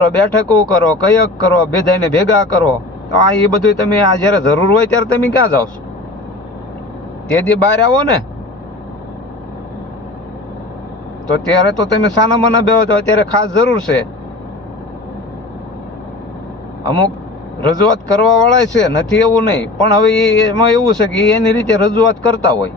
બેઠકો કરો, કયક કરો, બધાને ભેગા કરો. તો આ એ બધું તમે આ જ્યારે જરૂર હોય ત્યારે તમે ક્યાં જાઓ છો? તે દી બહાર આવો ને, તો ત્યારે તો તમે સાના માના બેહો. તો અત્યારે ખાસ જરૂર છે. અમુક રજૂઆત કરવા વાળા છે, નથી એવું નહીં, પણ હવે એમાં એવું છે કે એની રીતે રજૂઆત કરતા હોય.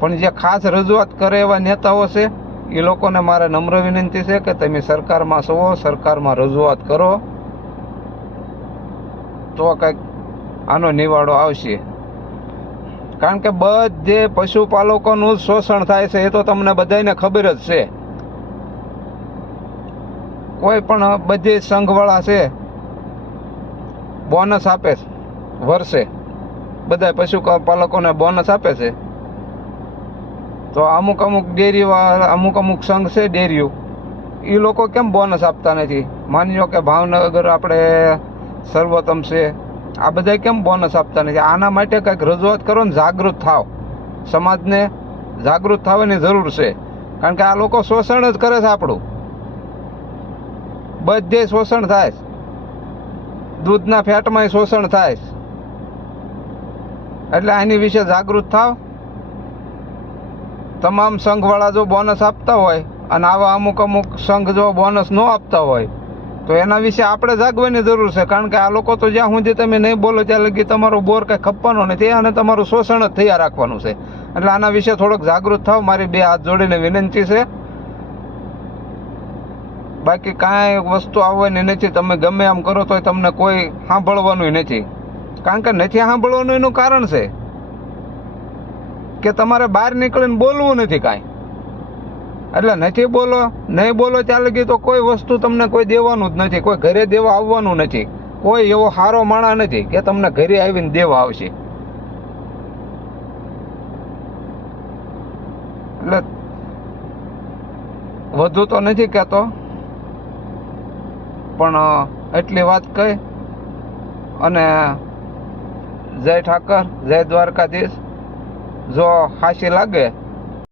પણ જે ખાસ રજૂઆત કરે એવા નેતાઓ છે, એ લોકોને મારે નમ્ર વિનંતી છે કે તમે સરકારમાં છો, સરકારમાં રજૂઆત કરો તો કંઈક આનો નિવાડો આવશે. કારણ કે બધે પશુપાલકોનું જ શોષણ થાય છે, એ તો તમને બધાને ખબર જ છે. કોઈ પણ બધી સંઘવાળા છે બોનસ આપે છે વર્ષે, બધા પશુપાલકોને બોનસ આપે છે. તો અમુક ડેરીવાળા, અમુક સંઘ છે ડેરીઓ, એ લોકો કેમ બોનસ આપતા નથી? માની લો કે ભાવનગર આપણે સર્વોત્તમ છે, આ બધા કેમ બોનસ આપતા નથી? આના માટે કંઈક રજૂઆત કરો ને, જાગૃત થાવ. સમાજને જાગૃત થવાની જરૂર છે. કારણ કે આ લોકો શોષણ જ કરે છે આપણું, બધે શોષણ થાય. દૂધના ફેટમાંય શોષણ થાય. એટલે આની વિશે જાગૃત થાવ. તમામ સંઘવાળા જો બોનસ આપતા હોય અને આવા અમુક સંઘ જો બોનસ ન આપતા હોય તો એના વિશે આપણે જાગવાની જરૂર છે. કારણ કે આ લોકો તો જ્યાં સુધી તમે નહીં બોલો ત્યાં લગી તમારો બોર કંઈ ખપવાનો નથી, અને તમારું શોષણ જ થયા રાખવાનું છે. એટલે આના વિશે થોડોક જાગૃત થાવ, મારી બે હાથ જોડીને વિનંતી છે. બાકી કાંઈ વસ્તુ આવવાની નથી. તમે ગમે એમ કરો તો તમને કોઈ સાંભળવાનું નથી. કારણ કે નથી સાંભળવાનું એનું કારણ છે કે તમારે બહાર નીકળીને બોલવું નથી કાંઈ. એટલે નથી બોલો, નહીં બોલો ત્યાં લગી તો કોઈ વસ્તુ તમને કોઈ દેવાનું જ નથી, કોઈ ઘરે દેવા આવવાનું નથી. કોઈ એવો સારો માણસ નથી કે તમને ઘરે આવીને દેવા આવશે. એટલે વધુ તો નથી કહેતો, પણ એટલી વાત કહી અને જય ઠાકર, જય દ્વારકાધીશ. જો હાશી લાગે